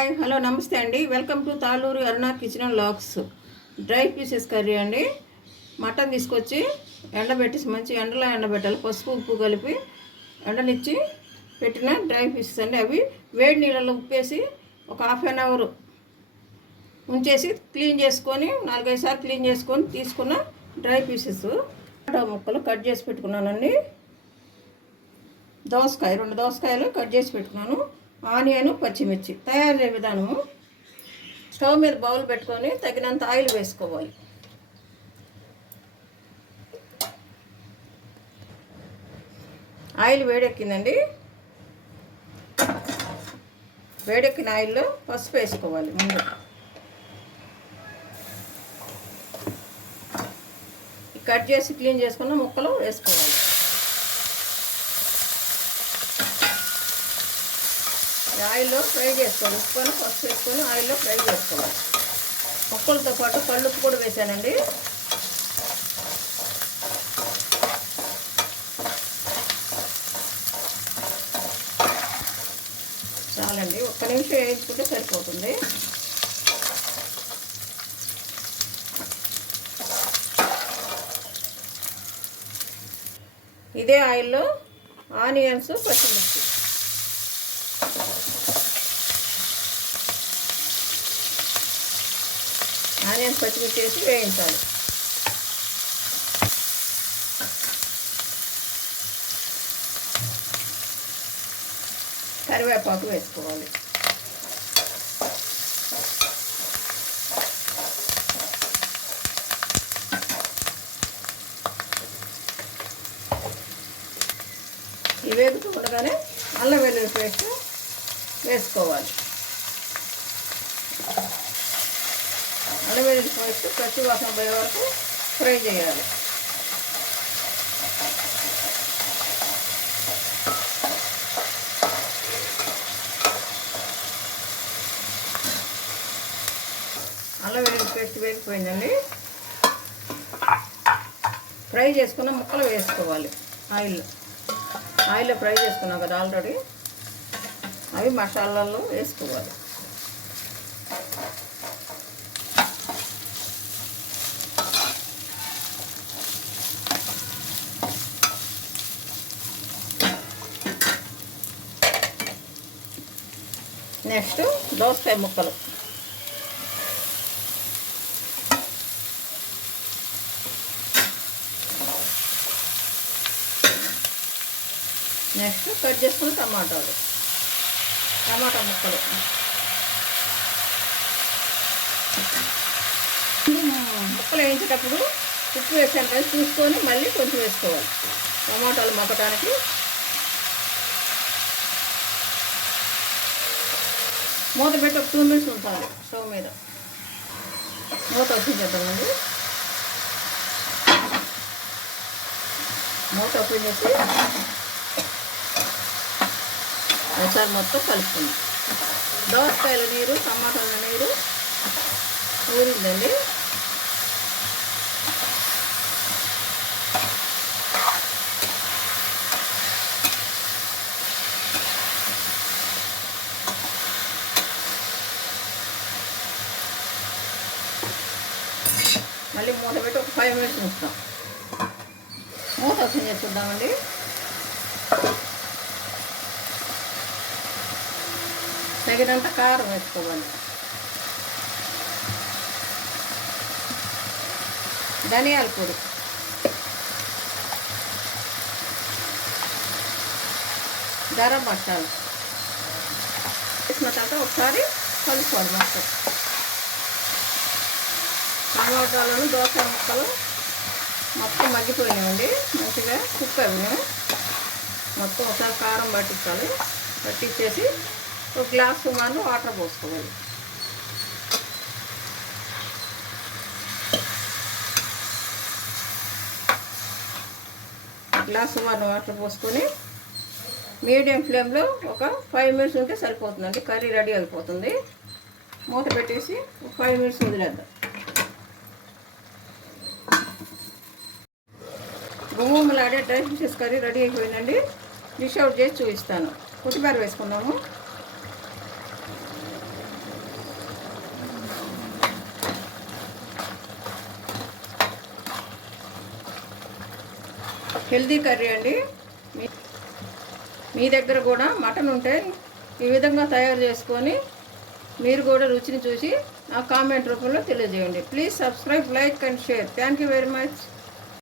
Hi hello నమస్తే అండి. Welcome to Taluru Aruna kitchen and vlogs. Dry pieces curry అండి. Mutton తీసుకొచ్చి ఎండబెట్టి మంచి ఎండలో ఎండబెట్టాలి. పసుపు ఉప్పు కలిపి ఎండనిచ్చి పెట్టిన డ్రై పీసెస్ అండి. అవి వేడి నీళ్ళలో ఉప్పేసి ఒక హాఫ్ అన్ అవర్ ఉంచేసి క్లీన్ చేసుకొని 4-5 సార్లు క్లీన్ చేసుకొని తీసుకున్న డ్రై పీసెస్. టమాటో ముక్కలు కట్ చేసి పెట్టుకున్నానండి. దోసకాయ 2 దోసకాయలు కట్ చేసి పెట్టుకున్నాను. ఆనియన్, పచ్చిమిర్చి. తయారు విధానము: స్టవ్ మీద బౌల్ పెట్టుకొని తగినంత ఆయిల్ వేసుకోవాలి. ఆయిల్ వేడెక్కిందండి. వేడెక్కిన ఆయిల్లో పసుపు వేసుకోవాలి. ముందు కట్ చేసి క్లీన్ చేసుకున్న ముక్కలు వేసుకోవాలి. ఆయిల్లో ఫ్రై చేసుకోవాలి. ఉప్పుకొని పసుపు వేసుకొని ఆయిల్లో ఫ్రై చేసుకోవాలి. ముక్కలతో పాటు కళ్ళుప్పు కూడా వేసానండి. చాలండి, ఒక్క నిమిషం వేయించుకుంటే సరిపోతుంది. ఇదే ఆయిల్లో ఆనియన్స్, పచ్చిమిర్చి పచ్చిమిర్చి వేసి వేయించాలి. కరివేపాకు వేసుకోవాలి. ఈ వేగుతూ ఉండగానే అల్లం వెల్లుల్లి పేస్ట్ వేసుకోవాలి. అల్లం వెల్లుల్లి పేస్ట్ పచ్చి వాసన పోయే వరకు ఫ్రై చేయాలి. అల్లం వెల్లుల్లి పేస్ట్ వేగిపోయిందండి. ఫ్రై చేసుకున్న ముక్కలు వేసుకోవాలి. ఆయిల్లో ఫ్రై చేసుకున్నాం కదా ఆల్రెడీ, అవి మసాలాల్లో వేసుకోవాలి. నెక్స్ట్ దోసకాయ ముక్కలు. నెక్స్ట్ కట్ చేసుకున్న టమాటా ముక్కలు. ముక్కలు వేయించేటప్పుడు ఉప్పు వేసాను కానీ చూసుకొని మళ్ళీ కొంచెం వేసుకోవాలి టమాటాలు మగ్గడానికి. మూత పెట్టి ఒక 2 మినిట్స్ ఉంచాలి స్టవ్ మీద. మూత వచ్చించేద్దామండి. మూత ఓపెన్ చేసి ఒకసారి మొత్తం కలుపుకుంది. దోసకాయల నీరు, టమాటాల నీరు ఊరిందండి. మళ్ళీ మూత పెట్టి ఒక 5 మినిట్స్ ఉంచుతాం. మూత ఓపెన్ చేసి చూద్దామండి. తగినంత కారం వేసుకోవాలి. ధనియాల పొడి, గరం మసాలా వేసిన తర్వాత ఒకసారి కలుపుకోవాలి మొత్తం. టమాటాలను, దోసకాయ ముక్కలు మొత్తం మగ్గిపోయినాయండి. మంచిగా కుక్ అవినాయి. మొత్తం ఒకసారి కారం పట్టించాలి. పట్టించేసి ఒక గ్లాస్ సుమారు వాటర్ పోసుకోవాలి. గ్లాస్ సుమారు వాటర్ పోసుకొని మీడియం ఫ్లేమ్లో ఒక 5 మినిట్స్ ఉంటే సరిపోతుందండి. కర్రీ రెడీ అయిపోతుంది. మూత పెట్టేసి ఒక 5 మినిట్స్ వదిలేద్దాం. గుమ్మలాడే డ్రై ఫిషెస్ కర్రీ రెడీ అయిపోయిందండి. డిష్ అవుట్ చేసి చూపిస్తాను. కొత్తిమీర వేసుకున్నాము. హెల్దీ కర్రీ అండి. మీ దగ్గర కూడా మటన్ ఉంటే ఈ విధంగా తయారు చేసుకొని మీరు కూడా రుచిని చూసి ఆ కామెంట్ రూపంలో తెలియజేయండి. Please subscribe, like and share. Thank you very much.